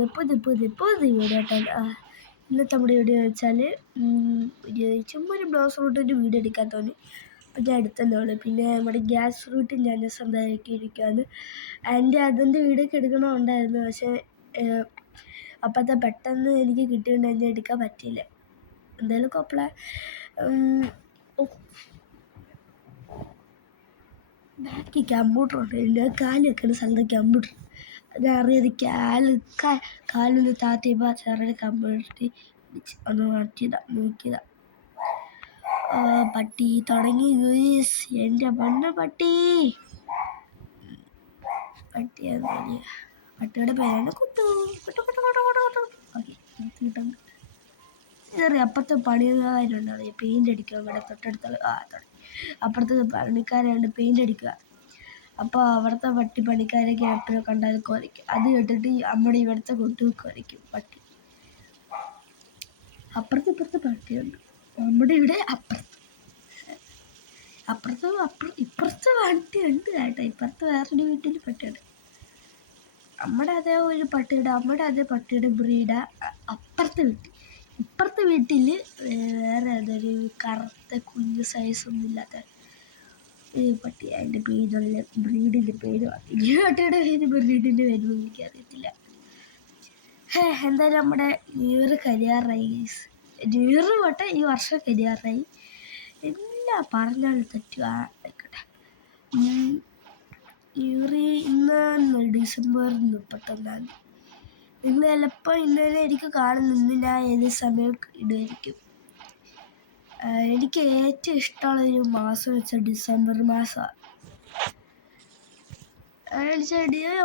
പുതിയ വീഡിയോ കേട്ടോ. ഇന്നത്തെ നമ്മുടെ വീഡിയോ വെച്ചാൽ ചുമ്മാ ഒരു ബ്ലൗസ് റൂട്ടിൻ്റെ വീഡിയോ എടുക്കാൻ തോന്നി. അപ്പം ഞാൻ എടുത്തതാണ്. പിന്നെ നമ്മുടെ ഗ്യാസ് റൂട്ടിൽ ഞാൻ സ്വന്തമാക്കിയിരിക്കുകയാണ്. അതിൻ്റെ വീഡിയോ ഒക്കെ എടുക്കണമുണ്ടായിരുന്നു. പക്ഷേ അപ്പോഴത്തെ പെട്ടെന്ന് എനിക്ക് കിട്ടിയോണ്ട് എന്നെ എടുക്കാൻ പറ്റിയില്ല. എന്തായാലും കുഴപ്പമില്ല. ബാക്കി കമ്പ്യൂട്ടറുണ്ട്. എൻ്റെ കാല് വെക്കുന്ന സ്ഥലത്ത് കമ്പ്യൂട്ടർ. ഞാൻ അറിയാതെ കാലൊന്ന് താത്തിയപ്പോൾ ചെറിയ കമ്പ്യൂട്ടറിൽ ഒന്ന് നോക്കിയതാ. പട്ടി തുടങ്ങി. എൻ്റെ പട്ടി പട്ടിയുടെ പേരാണ് കുട്ടു. ഓക്കെ, ചെറിയ അപ്പുറത്തെ പണിക്കാരുണ്ട്. അത് പെയിൻ്റ് അടിക്കുക. ഇവിടെ തൊട്ടടുത്തുള്ള അപ്പുറത്തെ പണിക്കാരുണ്ട് പെയിൻ്റ് അടിക്കുക. അപ്പോൾ അവിടുത്തെ പണിക്കാരൊക്കെ എപ്പോഴും കണ്ടാൽ കുരയ്ക്കും. അത് കേട്ടിട്ട് നമ്മുടെ ഇവിടുത്തെ കുട്ടി കുരയ്ക്കും. പട്ടി ഇപ്പുറത്തെ പട്ടിയുണ്ട്. നമ്മുടെ ഇവിടെ ഇപ്പുറത്തെ പട്ടിയുണ്ട് കേട്ടോ. ഇപ്പുറത്തെ വേറൊരു വീട്ടിൽ പട്ടിയുണ്ട്. നമ്മുടെ അതേ പട്ടിയുടെ ബ്രീഡ് ഇപ്പുറത്തെ വീട്ടിൽ വേറെ അതൊരു കറുത്ത കുഞ്ഞു സൈസൊന്നും ഇല്ലാത്ത പട്ടി. അതിൻ്റെ പേരുള്ള ബ്രീഡിൻ്റെ പേര് ഈ പട്ടിയുടെ ബ്രീഡിൻ്റെ പേര് എനിക്കറിയത്തില്ല. എന്തായാലും നമ്മുടെ കരിയാറായി. ഈ വർഷം കരിയാറായി. എല്ലാം പറഞ്ഞാൽ തെറ്റുക. ആയിക്കോട്ടെ. ഇന്ന് ഡിസംബർ 31. നിങ്ങൾ ചിലപ്പോൾ ഇന്നലെ എനിക്ക് കാണുന്നു. ഞാൻ ഏത് സമയം ഇടുമായിരിക്കും. എനിക്ക് ഏറ്റവും ഇഷ്ടമുള്ളൊരു മാസം വെച്ചാൽ ഡിസംബർ മാസമാണ്.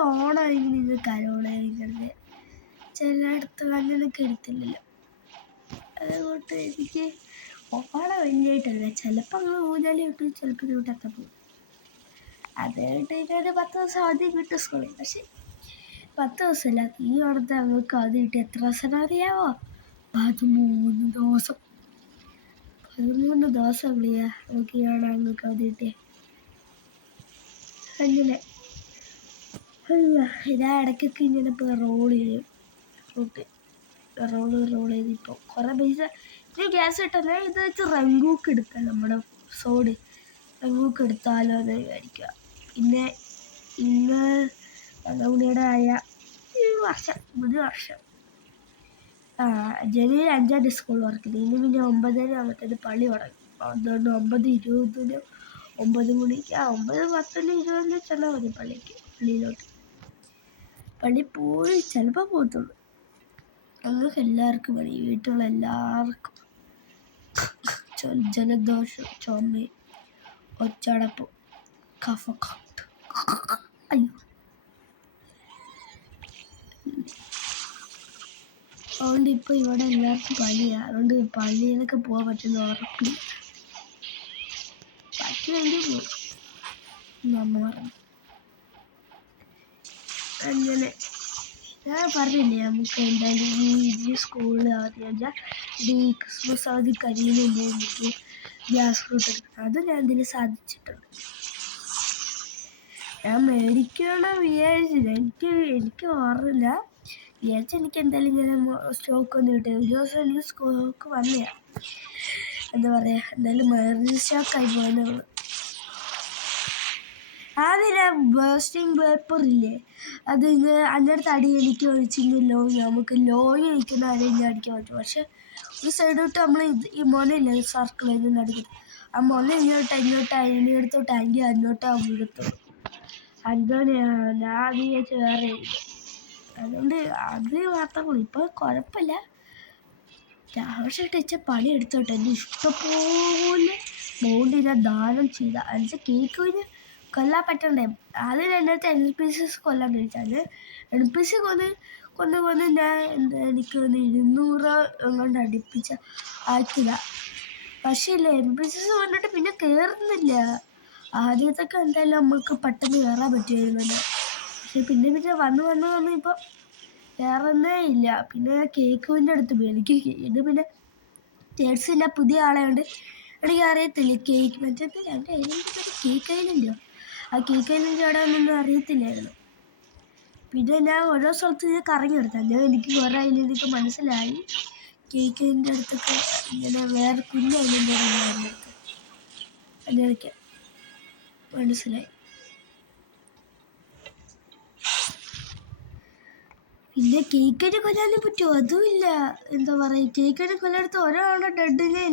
ഓണമായിരിക്കും നിങ്ങൾ കരോളായിരിക്കുന്നത്. ചിലയിടത്ത് അങ്ങനെയൊക്കെ എടുത്തില്ലല്ലോ. അതുകൊണ്ട് എനിക്ക് ഓണം വലിയായിട്ടല്ല. ചിലപ്പോൾ അങ്ങ് ഊഞ്ഞാലി കിട്ടും, ചിലപ്പോൾ വീട്ടൊക്കെ പോകും. അത് കഴിഞ്ഞിട്ട് ഒരു 10 ദിവസം ആദ്യം കിട്ടും സ്കൂളിൽ. പക്ഷേ 10 ദിവസമല്ല, ഈ ഓണത്തെ ഞങ്ങൾക്ക് ആദ്യം കിട്ടി എത്ര ദിവസം അറിയാമോ? 13 ദിവസം. 13 ദിവസം കളിയാ നമുക്ക് ഈ ഓണം ഞങ്ങൾക്ക് ആദ്യം കിട്ടിയേ. അങ്ങനെ ഇതാ ഇടയ്ക്കൊക്കെ ഇങ്ങനെ ഇപ്പോൾ റോൾ ചെയ്ത് ഇപ്പോൾ കുറേ പൈസ ഇത് ഗ്യാസ് കിട്ടുന്നത്. ഇത് വെച്ച് റങ്കൂക്ക് എടുക്കാം. നമ്മുടെ റങ്കൂക്ക് എടുത്താലോ എന്ന് വിചാരിക്കുക. പിന്നെ ഇന്ന് ഉണ്ണിയുടെ ഒരു വർഷം ജനുവരി 5 സ്കൂൾ തുറക്കുന്നത്. ഇനി പിന്നെ 9 ആകുമ്പോഴത്തേന് പള്ളി തുടങ്ങി. അതുകൊണ്ട് 9:20 9 മണിക്ക് 9:10 20 ചെന്നാൽ മതി പള്ളിയിലോട്ട്. പള്ളി പോയി ചിലപ്പോൾ പോകത്തുള്ളൂ. ഞങ്ങൾക്ക് എല്ലാവർക്കും പണി. വീട്ടിലുള്ള എല്ലാവർക്കും ജലദോഷം, ചുമയും, ഒച്ചടപ്പും, കഫക്കെട്ട്. അയ്യോ, അതുകൊണ്ട് ഇപ്പോൾ ഇവിടെ എല്ലാവർക്കും പനിയാണ്. അതുകൊണ്ട് പള്ളിയിലൊക്കെ പോകാൻ പറ്റുന്ന ഉറപ്പില്ല. പറ്റുമെങ്കിൽ പോകും അമ്മ പറഞ്ഞു. അങ്ങനെ ഞാൻ പറഞ്ഞില്ലേ, നമുക്ക് എന്തായാലും ഈ സ്കൂളിൽ അവധി വെച്ചാൽ ഈ ക്രിസ്മസ് അവധി കഴിയുന്നില്ലേ എനിക്ക് ഗ്യാസ് ഫ്രൂട്ട് എടുക്കണം. അത് ഞാൻ ഇതിൽ സാധിച്ചിട്ടുണ്ട്. ഞാൻ മേടിക്കണം വിചാരിച്ചില്ല. എനിക്ക് ഓർമ്മയില്ല. എനിക്ക് എന്തായാലും ഇങ്ങനെ സ്റ്റോക്ക് ഒന്നും കിട്ടില്ല. ഒരു ദിവസം എനിക്ക് സ്റ്റോക്ക് വന്നതാണ്. എന്താ പറയുക, എന്തായാലും മെർജി സ്റ്റോക്കായി പോയെന്നേ ഉള്ളൂ. ആദ്യം ബേസ്റ്റിംഗ് പേപ്പറില്ലേ, അത് അതിൻ്റെ അടുത്ത് അടി എനിക്ക് ഒഴിച്ചില്ലല്ലോ. നമുക്ക് ലോയി ഒഴിക്കുന്ന ആരെയും ഞാൻ അടിക്കാൻ പറ്റും. പക്ഷെ ഒരു സൈഡ് തൊട്ട് നമ്മൾ ഈ മുനയില്ലേ സർക്കിൾ ഇതിന് അടിക്കുന്നത്, ആ മുന ഇങ്ങോട്ട് അതിനടുത്തോട്ട് അങ്കി അതിനോട്ടാ വീഴത്തുള്ളൂ. അതുകൊണ്ട് ഞാൻ അത് വിചാരിച്ച് വേറെ എഴുതി. അതുകൊണ്ട് അത് മാത്രമേ ഇപ്പോൾ കുഴപ്പമില്ല. രാവിലെ ടീച്ചർ പണി എടുത്തോട്ടെ. എൻ്റെ ഇഷ്ടംപോലെ ബോണ്ട് ഞാൻ ദാനം ചെയ്ത അഞ്ച് കേക്ക് കഴിഞ്ഞ് കൊല്ലാൻ പറ്റണ്ടേ. ആദ്യം എൻ്റെ അടുത്ത് NPCs കൊല്ലാൻ ചോദിച്ചാൽ NPC കൊന്ന് ഞാൻ എനിക്ക് 200 എങ്ങാണ്ട് അടുപ്പിച്ച ആക്കിയതാ. പക്ഷേ ഇല്ല, NPCs വന്നിട്ട് പിന്നെ കയറുന്നില്ല. ആദ്യത്തൊക്കെ എന്തായാലും നമുക്ക് പെട്ടെന്ന് കയറാൻ പറ്റുമായിരുന്നല്ലോ. പക്ഷെ പിന്നെ വന്ന് ഇപ്പം കയറുന്നേ ഇല്ല. പിന്നെ കേക്കിൻ്റെ അടുത്ത് പോയി. എനിക്ക് ഇത് പിന്നെ ടേഡ്സില്ല, പുതിയ ആളെയുണ്ട്. എനിക്ക് അറിയത്തില്ല കേക്ക് മറ്റേത് എൻ്റെ കേക്ക് ഐലൻഡോ ആ കേക്ക് ഐലൻഡ് അവിടെ ഒന്നും അറിയത്തില്ലായിരുന്നു. പിന്നെ ഞാൻ ഓരോ സ്ഥലത്ത് ഞാൻ കറങ്ങിയെടുത്തു. അങ്ങനെ എനിക്ക് കുറേ അതിലെനിക്ക് മനസ്സിലായി കേക്കിൻ്റെ അടുത്തൊക്കെ ഇങ്ങനെ വേറെ കുഞ്ഞതിൻ്റെ അടുത്ത് അങ്ങനെയൊക്കെ മനസ്സിലായി. പിന്നെ കേക്കിനെ കൊല്ലാനും പറ്റുമോ? അതുമില്ല. എന്താ പറയുക, കേക്കിനെ കൊല്ലെടുത്ത് ഒരാളുടെ ഡെഡിനെ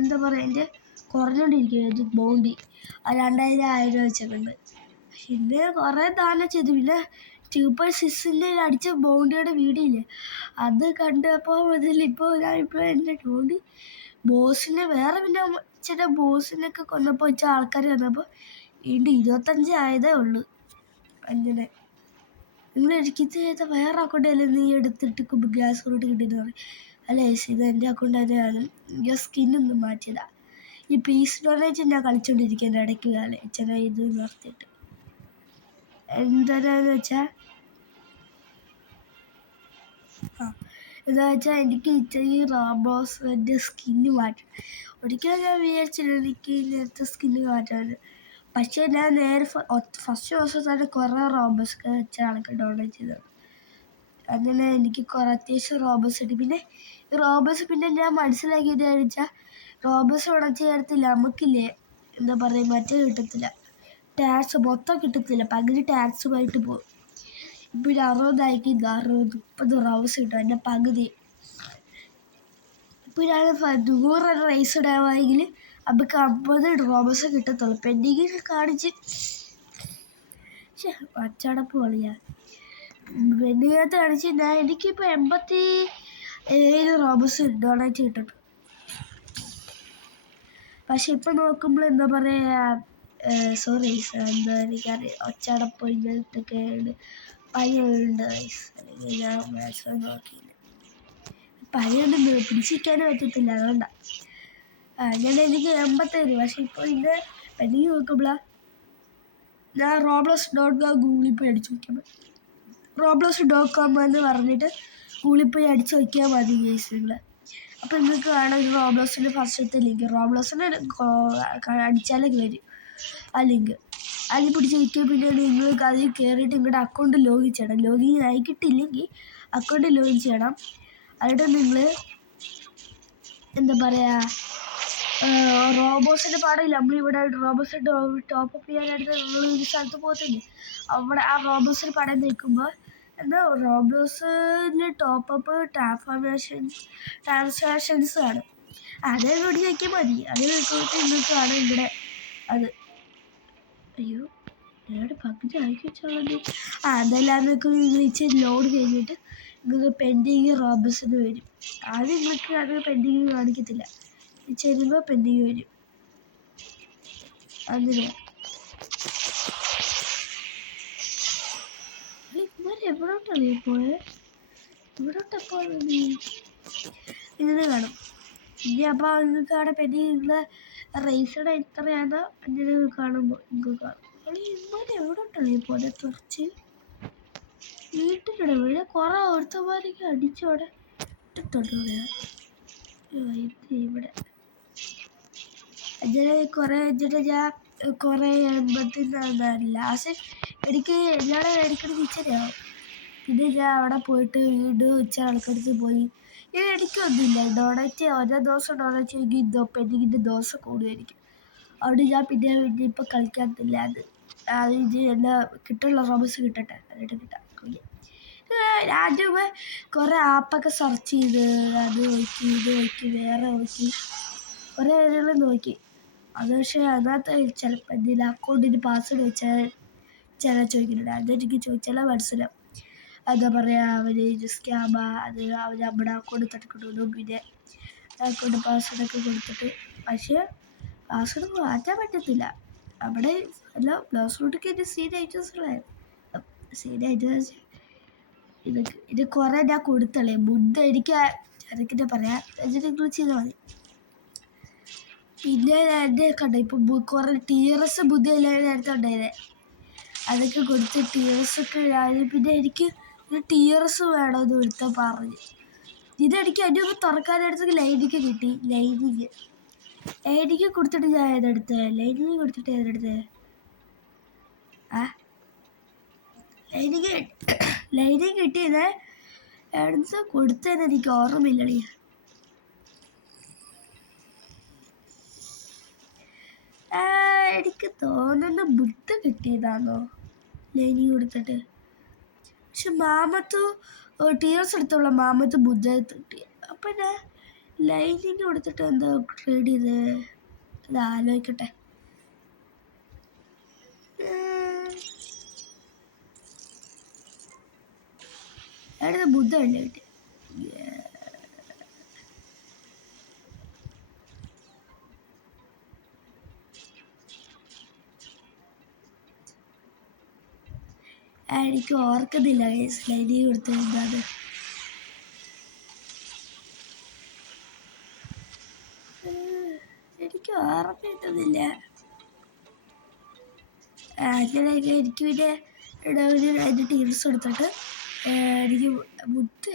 എന്താ പറയുക എൻ്റെ കുറഞ്ഞുകൊണ്ടിരിക്കുകയാണ് ബോണ്ടി. 2000 വെച്ചിട്ടുണ്ട്. പിന്നെ കുറേ ദാനം ചെയ്തു. പിന്നെ സൂപ്പർ 6 അടിച്ച ബോണ്ടിയുടെ വീഡിയോ അത് കണ്ടപ്പോൾ മുതൽ ഇപ്പോൾ എൻ്റെ ബോണ്ടി ബോസിനെ വേറെ പിന്നെ ചില ബോസിനൊക്കെ കൊന്നപ്പോൾ വെച്ച ആൾക്കാർ വന്നപ്പോൾ വീണ്ടും 25 ആയതേ ഉള്ളൂ. അങ്ങനെ നിങ്ങൾ ഒരിക്കലും ചെയ്ത വേറെ അക്കൗണ്ടല്ലേ നീ എടുത്തിട്ട് ഗ്യാസ് റൂട്ട് കിട്ടിയെന്ന് പറയും. അല്ല ഇത് എൻ്റെ അക്കൗണ്ട് തന്നെയാണ്, ഞാൻ സ്കിന്നൊന്നും മാറ്റിയതാണ്. ഈ പീസ് ഡോണേറ്റ് ഞാൻ കളിച്ചുകൊണ്ടിരിക്കുകയാണ് ഇടയ്ക്ക് ചില ഇത് നിർത്തിയിട്ട്. എന്താണെന്ന് വെച്ചാൽ എനിക്ക് ഈ റോബോസിൻ്റെ സ്കിന്ന് മാറ്റണം. ഒരിക്കലും ഞാൻ വിചാരിച്ചില്ല എനിക്ക് നേരത്തെ സ്കിന്ന് മാറ്റാൻ. പക്ഷേ ഞാൻ നേരെ ഫസ്റ്റ് ദിവസം തന്നെ കുറേ റോബോസൊക്കെ വെച്ച ആൾക്ക് ഡൗൺലോഡ് ചെയ്തത്. അങ്ങനെ എനിക്ക് അത്യാവശ്യം റോബോസ് കിട്ടി. പിന്നെ ഈ റോബോസ് പിന്നെ ഞാൻ മനസ്സിലാക്കിയത് വെച്ചാൽ റോബോസ് ഉണച്ച് ചേർത്തില്ല നമുക്കില്ലേ എന്താ പറയുക മറ്റേ കിട്ടത്തില്ല, ടാക്സ് മൊത്തം കിട്ടത്തില്ല, പകുതി ടാക്സുമായിട്ട് പോകും. ഇപ്പോൾ 60 30 റോബോസ് കിട്ടും, എൻ്റെ പകുതി. ഇപ്പോൾ ഞാൻ 100 റേസ് ഇടാമെങ്കിൽ നമുക്ക് 50 റോബോസ് കിട്ടത്തുള്ളൂ. പെൻഡിങ്ങിൽ കാണിച്ച് അച്ചടപ്പ് കളിയാണ്. പെൻഡിങ്ങിനകത്ത് കാണിച്ച് എനിക്കിപ്പോൾ 87 റോബോസ് ഡൊണേറ്റ് കിട്ടും. പക്ഷെ ഇപ്പം നോക്കുമ്പോൾ എന്താ പറയുക, സോറി എന്താ എനിക്കറിയാം ഒച്ചടപ്പ് ഇങ്ങനത്തൊക്കെ പനിയുണ്ട്. അല്ലെങ്കിൽ ഞാൻ മാക്സിമം നോക്കിയില്ല, പനിയൊന്നും പിടിച്ചിരിക്കാനും പറ്റത്തില്ല, അതുകൊണ്ടാണ്. അങ്ങനെ എനിക്ക് 87. പക്ഷെ ഇപ്പോൾ ഇത് പെൻഡിങ് നോക്കുമ്പോഴാണ് ഞാൻ roblox.com ഗൂഗിളിൽ പോയി അടിച്ചു നോക്കിയാൽ മതി. roblox.com എന്ന് പറഞ്ഞിട്ട് ഗൂഗിളിൽ പോയി അടിച്ചു നോക്കിയാൽ മതി ഗൈസ് നിങ്ങൾ. അപ്പോൾ നിങ്ങൾക്ക് കാണാം റോബ്ലോക്സിൻ്റെ ഫസ്റ്റത്തെ ലിങ്ക്. റോബ്ലോക്സിൻ്റെ അടിച്ചാലേ വരും ആ ലിങ്ക്. അതിൽ പിടിച്ച് വയ്ക്കുക. പിന്നെ നിങ്ങൾക്ക് അതിൽ കയറിയിട്ട് നിങ്ങളുടെ അക്കൗണ്ട് ലോഗിൻ ചെയ്യണം. ലോഗിൻ ആയി കിട്ടില്ലെങ്കിൽ അക്കൗണ്ട് ലോഗിൻ ചെയ്യണം. എന്നിട്ട് നിങ്ങൾ എന്താ പറയുക, റോബോസിൻ്റെ പാടില്ല, നമ്മളിവിടെ റോബോസ് ടോപ്പപ്പ് ചെയ്യാനായിട്ട് നിങ്ങൾ ഒരു സ്ഥലത്ത് പോകത്തില്ലേ, അവിടെ ആ റോബോസിൻ്റെ പടം നിൽക്കുമ്പോൾ എന്താ റോബോസിൽ ടോപ്പപ്പ് ട്രാൻസാക്ഷൻസ് ആണ്. അതേ കൂടി നോക്കിയാൽ മതി. അത് നോക്കിയിട്ട് നിങ്ങൾക്ക് കാണാം ഇവിടെ അത്. അയ്യോ ഞങ്ങളുടെ പകുതി ആക്കി വെച്ചാൽ അതെല്ലാം നിങ്ങൾക്ക് ലോഡ് കഴിഞ്ഞിട്ട് നിങ്ങൾക്ക് പെൻഡിങ് റോബോസിന് വരും. ആദ്യം നിങ്ങൾക്ക് അത് പെൻഡിങ് കാണിക്കത്തില്ല, ചെല്ലുമ്പോൾ പെൻഡിങ് വരും. അങ്ങനെ എവിടോട്ടല്ലേ പോയത്, ഇവിടോട്ടെപ്പോൾ ഇങ്ങനെ കാണും. ഇനി അപ്പോൾ നിങ്ങൾക്ക് അവിടെ പെൻഡിങ് നിങ്ങളെ റേസയുടെ എത്രയാണോ അങ്ങനെ കാണുമ്പോൾ നിങ്ങൾക്ക് കാണും. ഇന്നലെ എവിടോട്ടല്ലേ പോലെ തുറച്ച് വീട്ടിലിടെ ഇവിടെ കുറേ ഒരുത്തമാരൊക്കെ അടിച്ചോടെ ഇട്ടിട്ടുണ്ട്. ഇവിടെ അങ്ങനെ കുറേ വെച്ചിട്ട് ഞാൻ കുറേ 84 ലാസ്റ്റ് എനിക്ക് എല്ലാവരും ഇടയ്ക്കിടയ്ക്ക് ഇച്ചിരിയാവും. പിന്നെ ഞാൻ അവിടെ പോയിട്ട് വീണ്ടും ആൾക്കടുത്ത് പോയി. എനിക്കൊന്നുമില്ല ഡൊണേറ്റ്, ഓരോ ദിവസം ഡൊണേറ്റ് ചെയ്യുമെങ്കിൽ പെൻഡിങ്ങിൻ്റെ ദിവസം കൂടുമായിരിക്കും. അതുകൊണ്ട് ഞാൻ പിന്നെ ഇപ്പോൾ കളിക്കാത്തില്ല. അത് എന്നാ കിട്ടുള്ള റോബോസ് കിട്ടട്ടെ, എന്നിട്ട് കിട്ടാം. ആദ്യമേ കുറേ ആപ്പൊക്കെ സെർച്ച് ചെയ്ത് അത് നോക്കി ഇത് നോക്കി വേറെ നോക്കി കുറേ കാര്യങ്ങൾ നോക്കി. അത് പക്ഷേ അതിനകത്ത് ചിലപ്പോൾ എന്തെങ്കിലും അക്കൗണ്ടിന് പാസ്വേഡ് വെച്ചാൽ ചില ചോദിക്കുന്നുണ്ട്. അതെനിക്ക് ചോദിച്ചാൽ മനസ്സിലാവും. എന്താ പറയുക, അവർ സ്കാമ, അത് അവർ നമ്മുടെ അക്കൗണ്ട് തട്ടിക്കൊണ്ടുപോകും. പിന്നെ അക്കൗണ്ട് പാസ്വേഡൊക്കെ കൊടുത്തിട്ട് പക്ഷേ പാസ്വേഡ് മാറ്റാൻ പറ്റത്തില്ല. അവിടെ അല്ല ബ്ലൗസ് റൂട്ടൊക്കെ എൻ്റെ സീനായിട്ട് ഇത് കുറേ ഞാൻ കൊടുത്തളേ ബുദ്ധ എനിക്ക് അതൊക്കെ പറയാം, എന്നിട്ട് നിങ്ങൾ ചെയ്താൽ മതി. പിന്നെ എൻ്റെ കണ്ടു ഇപ്പോൾ കുറേ TRS ബുദ്ധിയെല്ലാം നേരത്തെ ഉണ്ടായത്, അതൊക്കെ കൊടുത്ത് TRSൊക്കെ പിന്നെ എനിക്ക് ഒരു TRS വേണമെന്ന് കൊടുത്താൽ പറഞ്ഞു. ഇതെനിക്ക് അതിൻ്റെ മുമ്പ് തുറക്കാനെടുത്ത് ലൈനിങ് കിട്ടി. ലൈനിങ് കൊടുത്തിട്ട് ഞാൻ ഏതെടുത്തത്, ലൈനിങ് കൊടുത്തിട്ട് ഏതെടുത്തത്, ലൈനിങ് ലൈനിങ് കിട്ടിയത് എടുത്ത് കൊടുത്തതെന്ന് എനിക്ക് ഓർമ്മയില്ലടി. എനിക്ക് തോന്നുന്നു ബുദ്ധ കിട്ടിയതാണോ ലൈനിങ് കൊടുത്തിട്ട്. പക്ഷെ മാമത്ത് ടീയേഴ്സ് എടുത്തുള്ള മാമത്ത് ബുദ്ധ കിട്ടി. അപ്പം ഞാൻ ലൈനിങ് കൊടുത്തിട്ട് എന്താ ട്രേഡ് ചെയ്ത് അത് ആലോചിക്കട്ടെ. അവിടെ ബുദ്ധ അല്ലേ കിട്ടി. എനിക്ക് ഓർക്കുന്നില്ല ലൈനിങ് കൊടുത്തിരുന്നത്. എനിക്ക് ഓർമ്മ കിട്ടുന്നില്ല. അങ്ങനെയൊക്കെ എനിക്ക് പിന്നെ അതിൻ്റെ ടീംസ് എടുത്തിട്ട് എനിക്ക് ബുദ്ധ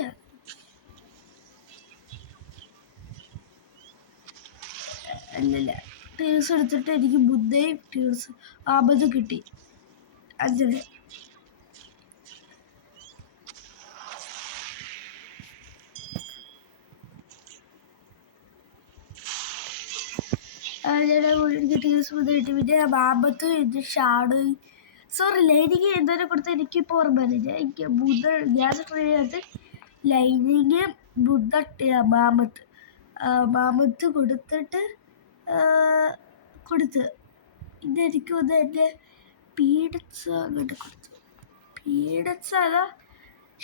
അല്ലല്ല ടീംസ് എടുത്തിട്ട് എനിക്ക് ബുദ്ധയും ടീംസ് 50 കിട്ടി. അങ്ങനെ എനിക്ക് ടീംസ് ബുദ്ധ കിട്ടി. പിന്നെ മാമത്തും ഇത് ഷാഡോയും സോറി ലൈനിങ് എന്തോരം കൊടുത്ത എനിക്കിപ്പോൾ ഓർമ്മ വരില്ല. എനിക്ക് ബുദ്ധ ഞാൻ ട്രെയിനകത്ത് ലൈനിങ് ബുദ്ധ മാമത്ത് കൊടുത്തിട്ട് പിന്നെ എനിക്ക് വന്ന് എൻ്റെ പീഡ്സ് അങ്ങോട്ട് കൊടുത്തു. പീഡ്സ് അതാ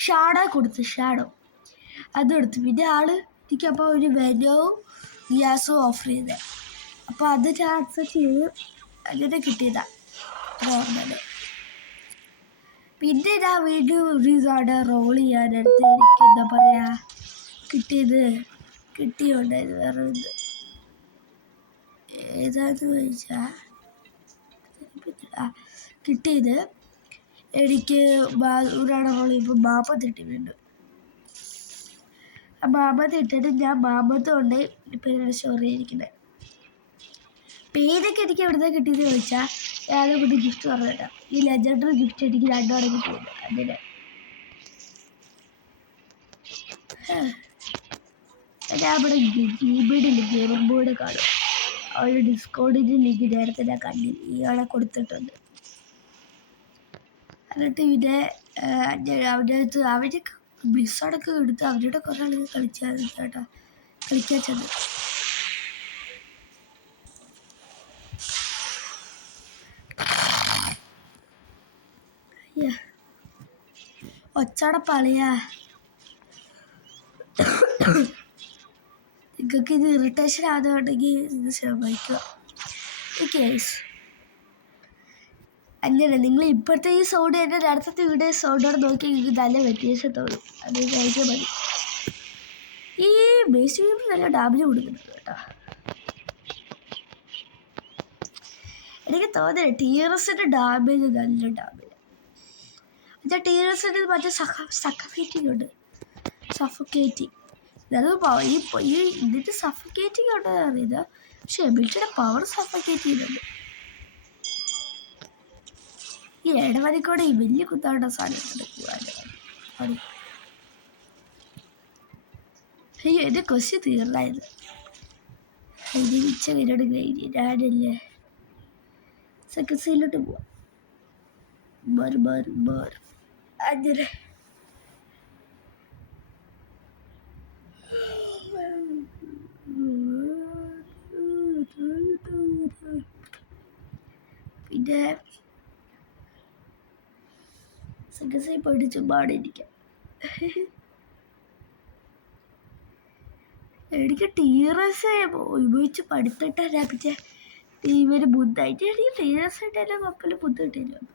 ഷാഡോ കൊടുത്തു. ഷാഡോ അത് കൊടുത്തു. പിന്നെ എനിക്കപ്പോൾ ഒരു വെനവും ഗ്യാസും ഓഫർ ചെയ്തത്. അപ്പോൾ അത് ഞാൻ ആക്സെപ്റ്റ് ചെയ്ത് അങ്ങനെ കിട്ടിയതാണ് ഓർമ്മ. പിന്നെ ഞാൻ വീണ്ടും റിസോർട്ട് റോൾ ചെയ്യാനെടുത്ത് എനിക്ക് എന്താ പറയുക കിട്ടിയുണ്ടായിരുന്നു. വേറെ ഇത് ഏതാന്ന് ചോദിച്ചാൽ കിട്ടിയത് എനിക്ക് ഒരാളെ റോൾ ചെയ്യുമ്പോൾ മാമത്ത് വീണ്ടും. ആ മാമത്ത് ഇട്ടിട്ട് ഞാൻ മാമത്ത് കൊണ്ട് ഇപ്പം സ്റ്റോർ ചെയ്തിരിക്കുന്നത്. പേരൊക്കെ എനിക്ക് എവിടുന്ന് കിട്ടിയെന്ന് ചോദിച്ചാൽ ഞാനെ കൊണ്ട് ഗിഫ്റ്റ് പറഞ്ഞു കേട്ടോ. ഈ ലെജൻഡറി ഗിഫ്റ്റ് എനിക്ക് 2 തവണ കിട്ടിയിട്ടുണ്ട്. അങ്ങനെ ഞാൻ ഇവിടെ ജിബിഡിൽ ഗെയിം ബോർഡ് കാണും. അവരുടെ ഡിസ്കൗണ്ടിൻ്റെ ലിങ്ക് നേരത്തെ ഞാൻ കണ്ടില്ല, ഇയാളെ കൊടുത്തിട്ടുണ്ട്. എന്നിട്ട് പിന്നെ അവരടുത്ത് അവരൊക്കെ ബ്ലിസ്സോടൊക്കെ എടുത്ത് അവരുടെ കുറേ ആളുകൾ കളിക്കാൻ ചെന്നു. ഒച്ചടപ്പാളിയാ, നിങ്ങൾക്ക് ഇത് ഇറിറ്റേഷൻ ആകുന്നുണ്ടെങ്കിൽ ഇത് ശ്രമിക്കുക. കേസ് അങ്ങനെ നിങ്ങൾ ഇപ്പോഴത്തെ ഈ സൗണ്ട് എൻ്റെ നേരത്തെ വീഡിയോ സൗണ്ടോടെ നോക്കി നിങ്ങൾക്ക് നല്ല വ്യത്യാസം തോന്നും. അത് കഴിക്കാൻ മതി. ഈ ബേസ് ഗെയിമിൽ നല്ല ഡാമേജ് കൊടുക്കുന്നുണ്ട് കേട്ടോ. എനിക്ക് തോന്നുന്നില്ല TRSൻ്റെ ഡാമേജ് നല്ല ഡാമേജ്. എന്നുവെച്ചാൽ TRSൻ്റെ മറ്റേ സഫക്കേറ്റിംഗ് ഉണ്ട്. സഫക്കേറ്റിംഗ് ഈ ഇതിൻ്റെ സഫക്കേറ്റിംഗ് ഉണ്ടെന്ന് അറിയില്ല. പക്ഷെ എബിലിറ്റിയുടെ പവർ സഫക്കേറ്റ് ചെയ്യുന്നുണ്ട്. ഈ ഇടവരിക്കൂടെ ഈ വലിയ കുത്താണ്ട സാധനം അയ്യോ എൻ്റെ ക്വസ്റ്റ്യൻ തീർന്നായിരുന്നു. അതിന് മിച്ച പേരോട് കഴിഞ്ഞ് ഞാനല്ലേ സെക്കൻഡ് സീനിലോട്ട് പോവാം. അങ്ങനെ പിന്നെ സെക്കൻഡ് സീൻ പോയിട്ട് ചുമ്മാടിരിക്കാം. എനിക്ക് TRS ഉപയോഗിച്ച് പഠിത്തിട്ടാ പിന്നെ ഇവര് ബുദ്ധായിട്ട് എനിക്ക് TRS ഇട്ടാലും കപ്പല് ബുദ്ധ ഇട്ടാലും.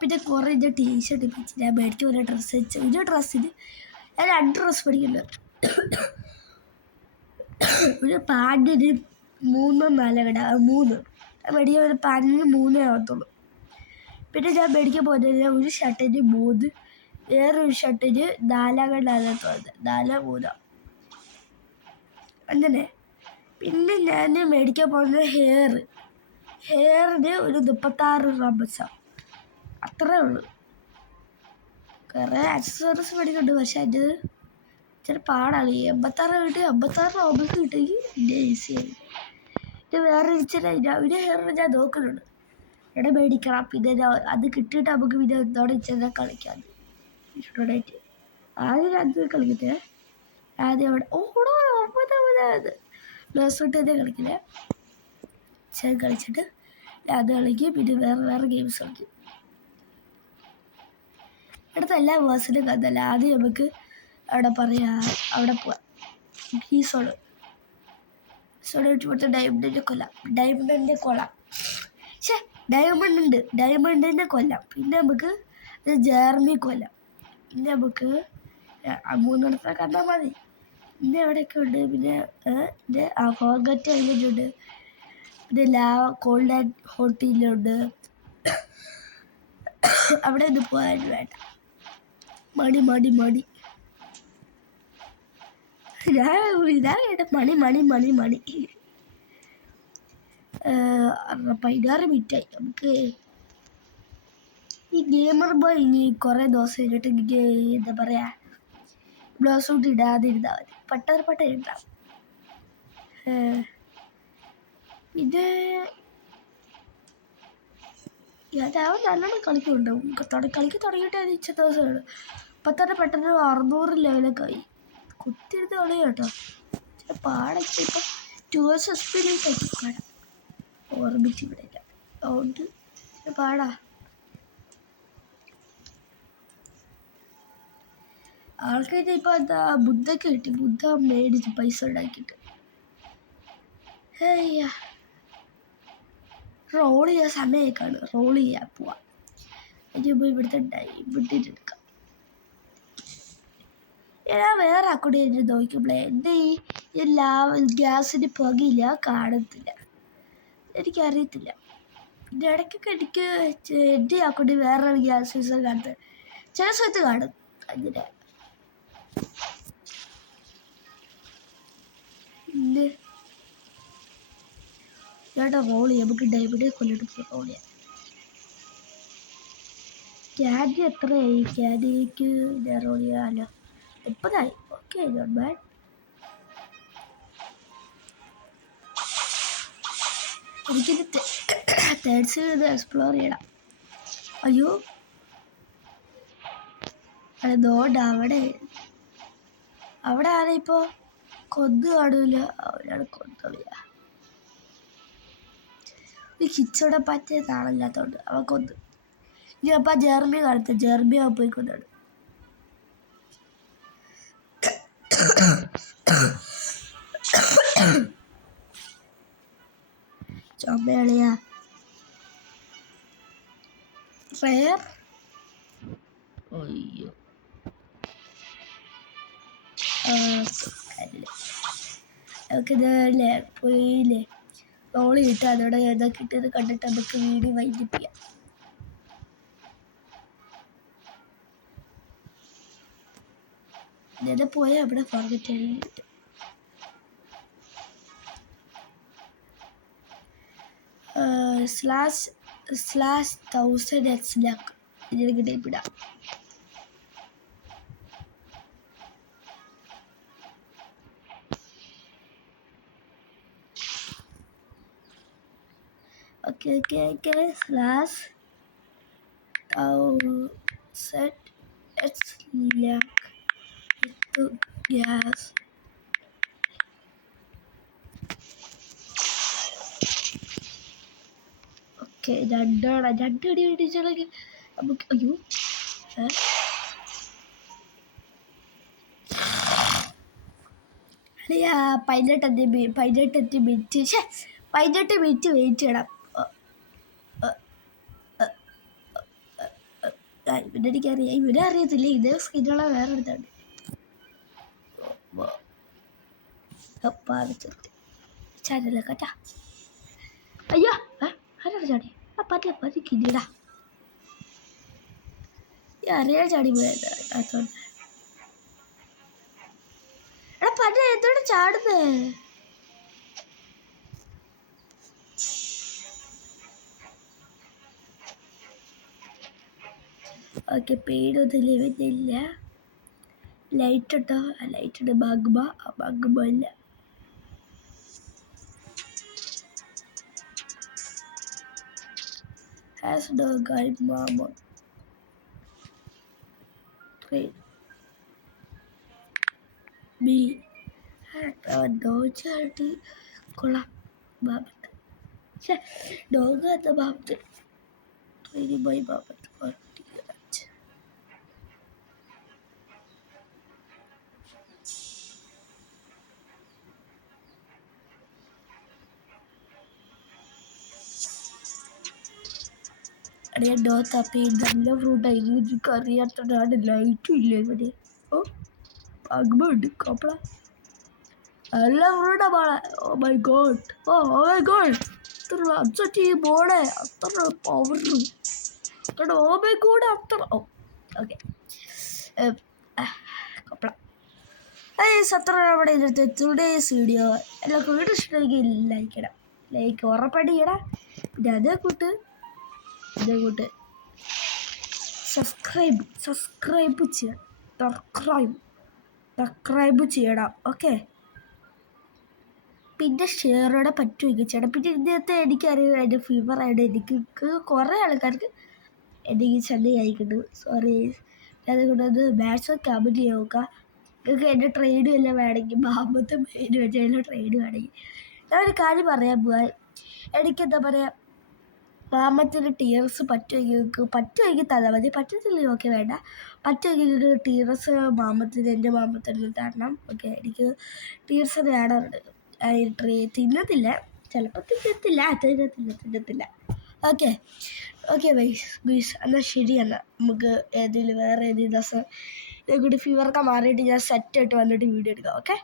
പിന്നെ കുറേ എൻ്റെ ടീഷർട്ട് വെച്ച് ഞാൻ മേടിച്ച് ഒരു ഡ്രസ്സ് വെച്ച് ഡ്രസ്സിന് ഞാൻ 2 ഡ്രസ്സ് പഠിക്കുന്നുണ്ട്. ഒരു പാൻറ്റിന് 3 4 കട 3 മേടിക്കാൻ ഒരു പാൻറ്റിന് 3 ആകത്തുള്ളൂ. പിന്നെ ഞാൻ മേടിക്കാൻ പോകുന്നത് ഒരു ഷർട്ടിന് 3, വേറൊരു ഷർട്ടിന് 4 കണ്ടാകത്ത് വന്നത് 4 3 അങ്ങനെ. പിന്നെ ഞാൻ മേടിക്കാൻ പോകുന്നത് ഹെയറിന് ഒരു 36 റംബസ, അത്രേ ഉള്ളൂ. കുറേ ആക്സസറീസ് മേടിക്കുന്നുണ്ട്, പക്ഷെ അത് ഇച്ചിരി പാടാണ്. ഈ 86 റോബസ് കിട്ടുമെങ്കിൽ പിന്നെ ഈസിയായി. ഇത് വേറെ ഇച്ചിരി ഒരു ഹെയറിന് ഞാൻ നോക്കുന്നുണ്ട്, ഇവിടെ മേടിക്കണം. പിന്നെ അത് കിട്ടിയിട്ട് നമുക്ക് പിന്നെ എന്താണ് ഇച്ചിരി കളിക്കാം ഇഷ്ടമായിട്ട്. ആദ്യം അത് കളിക്കട്ടെ. ആദ്യം അവിടെ ഓടോ 9 പ്ലസ് തൊട്ട് തന്നെ കളിക്കില്ലേ. ഇച്ചിരി കളിച്ചിട്ട് അത് കളിക്കും, പിന്നെ വേറെ ഗെയിംസ് കളിക്കും. ഇവിടുത്തെ എല്ലാ വേഴ്സിനും കന്നല്ല. ആദ്യം നമുക്ക് അവിടെ പോവാം. ഈ സോഡ് ഇവിടുത്തെ ഡയമണ്ടിൻ്റെ കൊല്ലാം. ഡയമണ്ടിൻ്റെ കൊല്ലാം. പിന്നെ നമുക്ക് ജെർമി കൊല്ലാം. പിന്നെ നമുക്ക് 3 കണ്ടാൽ മതി. പിന്നെ എവിടെയൊക്കെ ഉണ്ട്, പിന്നെ ഫോഗറ്റ് കഴിഞ്ഞിട്ടുണ്ട്. പിന്നെ കോൾഡ് ആൻഡ് ഹോട്ടിലുണ്ട്. അവിടെ ഒന്നും പോകാൻ വേണ്ട, മണി ഞാൻ കേട്ട മണി 16 മിനിറ്റായി. നമുക്ക് ഈ ഗെയിമർ ബോയ് ഇനി കുറേ ദിവസം കഴിഞ്ഞിട്ട് എനിക്ക് എന്താ പറയുക ബ്ലൗസ് ഔട്ട് ഇടാതിരുന്നാൽ മതി. പെട്ടെന്ന് ഇടാം. പിന്നെ ഞാൻ നല്ലോണം കളിക്കുന്നുണ്ടാവും. കളിക്ക് തുടങ്ങിയിട്ട് ഇച്ചിരി ദിവസമാണ്. അപ്പം തന്നെ പെട്ടെന്ന് 600 ലെവലൊക്കെ ആയി. കുത്തിയിരുന്ന് കളി കേട്ടോ. പാടൊക്കെ ഇപ്പം 2 എക്സ്പീരിയൻസ് ആക്കി പാടാം. ഓർമ്മിച്ച് ഇവിടെ ഇല്ല, അതുകൊണ്ട് പാടാ. ആൾക്കാർ ഇപ്പം എന്താ ബുദ്ധൊക്കെ കിട്ടി. ബുദ്ധ മേടിച്ച് പൈസ ഉണ്ടാക്കിയിട്ട് റോൾ ചെയ്യാൻ സമയമൊക്കെയാണ്. റോൾ ചെയ്യാൻ പോവാം. അതിന് ഇവിടുത്തെ ഡയമണ്ട് എടുക്കാം. ഞാൻ വേറെ അക്കൗണ്ട് കഴിഞ്ഞ് നോക്കുമ്പോഴേ എൻ്റെ ഈ ഗ്യാസിന് പുകയില്ല, കാണത്തില്ല. എനിക്കറിയത്തില്ല. പിന്നെ ഇടയ്ക്കൊക്കെ എനിക്ക് എൻ്റെ അക്കൗണ്ടിൽ വേറെ ഗ്യാസ് സീസൺ കാണുന്നത് ചില സമയത്ത് കാണും. അങ്ങനെ പിന്നെ ചേട്ടാ റോൾ ചെയ്യാം. നമുക്ക് ഡയമണ്ട് കൊല്ലിട്ട് റോൾ ചെയ്യാം. ക്യാൻഡി എത്രയായി? ക്യാൻഡിക്ക് ഞാൻ റോൾ ചെയ്യാമല്ലോ. 30 ഓക്കെ, നോട്ട് ബാഡ്. എനിക്കിത് തേർഡ്സ് ഇത് എക്സ്പ്ലോർ ചെയ്യണം. അയ്യോ അതുകൊണ്ട് അവിടെ ആരാ ഇപ്പോൾ കൊന്ന് കാണൂല. അവരാണ് കൊന്നളിയ. ഈ കിച്ചോടെ പറ്റിയ താളില്ലാത്തതുകൊണ്ട് അവൻ കൊന്ന്. ഇനി അപ്പം ജെർമി കാണത്തെ, ജെർമി അവൻ പോയി കൊന്നാണ്. ചുമയാളിയാ റെയർ. അയ്യോ നമുക്കിതല്ലേ പോയില്ലേ റോള് കിട്ടുക. അതോടെ ഏതൊക്കെ ഇട്ടത് കണ്ടിട്ട് നമുക്ക് വീഡിയോ വൈൻഡപ്പ് ചെയ്യാം. ഞാൻ പോയാൽ അവിടെ പറഞ്ഞിട്ട് /1000x ലാക്ക് ഇതിലേക്ക് ടൈപ്പിടാം. Okay /1000x lakh gas. Okay, 2 അടി മേടിച്ചാണെങ്കിൽ നമുക്ക് അയ്യോ അല്ലയാ 18 മിനിറ്റ് വെയിറ്റ് ചെയ്യണം. എനിക്കറിയാം, ഇവരെ അറിയത്തില്ല. ഇതേ സ്കിന്നുള്ള വേറെ എടുത്താണ് ചാനല കേട്ടാ. അയ്യോ ആരാണ് ചാടി? പറ്റി കിടിടാ. അറിയാൻ ചാടി പോയത് അതുകൊണ്ട്. എടാ പറ്റ എന്തോടെ ചാടുന്നേ? ഓക്കെ പേടൊന്നും വരുന്നില്ല. ലൈറ്റ് ഇട്ടോ, ലൈറ്റ് ഇട്ട് ബഗ്ബ ഇല്ല. Has no guide mama. B. ഡോജായിട്ട് കൊള്ളാം. ബാബത്ത് ഡോഗ് എന്ന ബാബത്ത് ബൈ ബാബത്ത് അടിയ ഡോ തപ്പി നല്ല ഫ്രൂട്ടായിരുന്നു. എനിക്ക് അറിയാത്തതാണ്. ലൈറ്റും ഇല്ല ഇവിടെ. ഓ അഗ്ബുണ്ട് കോപ്പള എല്ലാ ഫ്രൂട്ടാ മോളെ. Oh my god, oh my god, അത്ര അപ്സെറ്റ് ചെയ്യും മോളെ. അത്ര പവർ, ഓ മൈ ഗോഡ്, അത്ര. ഓ ഓക്കെ കോപ്പള. അത്ര നമ്മുടെ ഇന്നത്തെ ടുഡേയ്സ് വീഡിയോ എല്ലാവർക്കും വീഡിയോ ഇഷ്ടമെങ്കിൽ ലൈക്ക് ഇടാം. ലൈക്ക് ഉറപ്പായിട്ട് ചെയ്യണം. പിന്നെ അതേ കൂട്ട് സബ്സ്ക്രൈബ് ചെയ്യണം. സബ്സ്ക്രൈബ് ചെയ്യണം. ഓക്കെ, പിന്നെ ഷെയറോടെ പറ്റുമെങ്കിൽ ചെയ്യണം. പിന്നെ ഇന്നത്തെ എനിക്കറിയാം എൻ്റെ ഫീവറായിട്ട് എനിക്ക് കുറേ ആൾക്കാർക്ക് എനിക്ക് ചെന്നൈ അയക്കുന്നു. സോറി, അതുകൊണ്ടൊന്ന് മാക്സിമം കമൻറ്റ് ചെയ്ത് നോക്കുക. നിങ്ങൾക്ക് എൻ്റെ ട്രെയിനും എല്ലാം വേണമെങ്കിൽ മാമത്തെ മെയിൻ വെച്ചാൽ ട്രെയിൻ വേണമെങ്കിൽ. ഞാനൊരു കാര്യം പറയാൻ പോകാൻ, എനിക്കെന്താ പറയുക, മാമത്തിന് ടീയേഴ്സ് പറ്റുമെങ്കിൽ തന്നാൽ മതി. പറ്റത്തില്ലെങ്കിൽ ഓക്കെ വേണ്ട. പറ്റുമെങ്കിൽ നിങ്ങൾക്ക് ടീയേഴ്സ് എൻ്റെ മാമത്തിന് തരണം. ഓക്കെ, എനിക്ക് ടീയേഴ്സ് വേണമുണ്ട്. തിന്നത്തില്ല, ചിലപ്പോൾ തിന്നത്തില്ല. ഓക്കെ ബൈസ് എന്നാൽ ശരി. എന്നാൽ നമുക്ക് വേറെ ഏതെങ്കിലും ദിവസം ഇതേക്കൂടി ഫീവറൊക്കെ മാറിയിട്ട് ഞാൻ സെറ്റായിട്ട് വന്നിട്ട് വീഡിയോ എടുക്കാം. ഓക്കെ.